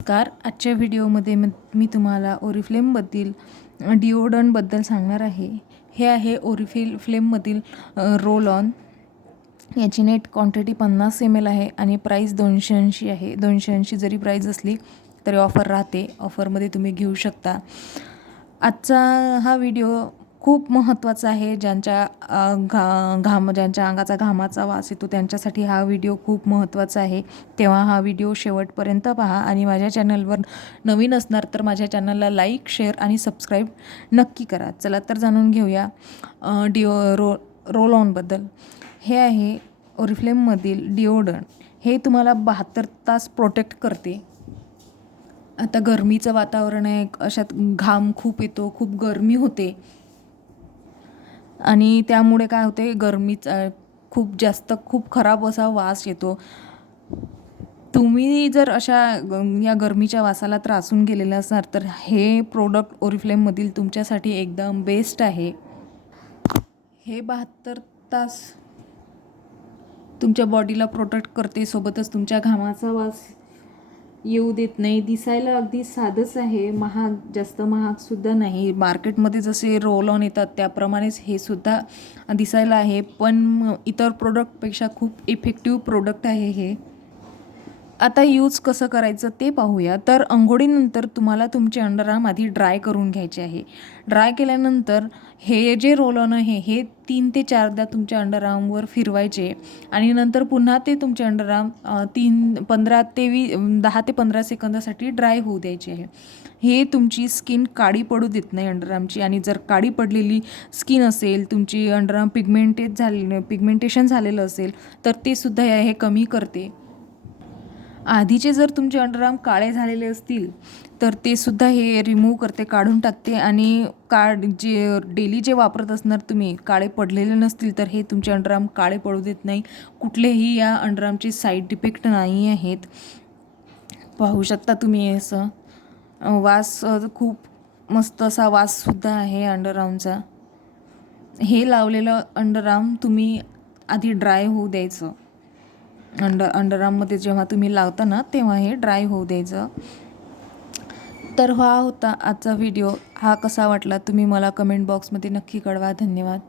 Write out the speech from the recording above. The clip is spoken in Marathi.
नमस्कार. आजच्या व्हिडिओमध्ये मी तुम्हाला ओरिफ्लेममधील डिओडरंटबद्दल सांगणार आहे. हे आहे ओरिफ्लेममधील रोल ऑन. याची नेट क्वांटिटी 50 ml आहे आणि प्राईस 280 आहे. 280 जरी प्राईस असली तरी ऑफर राहते. ऑफरमध्ये तुम्ही घेऊ शकता. आजचा हा व्हिडिओ खूप महत्त्वाचा आहे. ज्यांच्या अंगाचा घामाचा वास येतो त्यांच्यासाठी हा व्हिडिओ खूप महत्त्वाचा आहे. तेव्हा हा व्हिडिओ शेवटपर्यंत पहा आणि माझ्या चॅनलवर नवीन असणार तर माझ्या चॅनलला लाईक, शेअर आणि सबस्क्राईब नक्की करा. चला तर जाणून घेऊया रोल ऑनबद्दल. हे आहे ओरिफ्लेममधील डिओडरंट. हे तुम्हाला 72 तास प्रोटेक्ट करते. आता गरमीचं वातावरण आहे, अशात घाम खूप येतो, खूप गरमी होते आणि त्यामुळे काय होते, गरमीचा खूप खराब असा वास येतो. तुम्ही जर या गरमीच्या वासाला त्रासून गेलेला असाल तर हे प्रोडक्ट ओरिफ्लेममधील तुमच्यासाठी एकदम बेस्ट आहे. हे 72 तास तुमच्या बॉडीला प्रोटेक्ट करते, सोबतच तुमच्या घामाचा वास येऊ देत नाही. दिसायला अगदी साधंच आहे, जास्त महागसुद्धा नाही. मार्केटमध्ये जसे रोल ऑन येतात त्याप्रमाणेच हे सुद्धा दिसायला आहे, पण इतर प्रोडक्टपेक्षा खूप इफेक्टिव्ह प्रोडक्ट आहे हे. आता यूज कसं करायचं ते पाहूया. तर अंघोळीनंतर तुम्हाला तुमचे अंडरआर्म आधी ड्राय करून घ्यायचे आहे. ड्राय केल्यानंतर हे जे रोल ऑन आहे हे 3 ते 4दा तुमच्या अंडरआर्मवर फिरवायचे आणि नंतर पुन्हा ते तुमचे अंडरआर्म 10 ते 15 सेकंदासाठी ड्राय होऊ द्यायचे आहे. हे तुमची स्किन काळी पडू देत नाही अंडरआर्मची, आणि जर काळी पडलेली स्किन असेल, तुमची अंडरआर्म पिगमेंटेशन झालेलं असेल तर ते सुद्धा हे कमी करते. आधीचे जर तुमचे अंडरआर्म काळे झालेले असतील तर ते सुद्धा हे रिमूव्ह करते, काढून टाकते. आणि डेली जे वापरत असणार तुम्ही, काळे पडलेले नसतील तर हे तुमचे अंडरआर्म काळे पडू देत नाही. कुठलेही या अंडरआर्मचे साईड इफेक्ट नाही आहेत. पाहू शकता तुम्ही. असं वास खूप मस्त असा वाससुद्धा आहे अंडरआर्मचा. हे लावलेलं अंडरआर्म तुम्ही आधी ड्राय होऊ द्यायचं. अंडरआर्ममध्ये जेव्हा तुम्ही लावता ना तेव्हा हे ड्राय होऊ द्यायचं. तर हा होता आजचा व्हिडिओ. हा कसा वाटला तुम्ही मला कमेंट बॉक्समध्ये नक्की कळवा. धन्यवाद.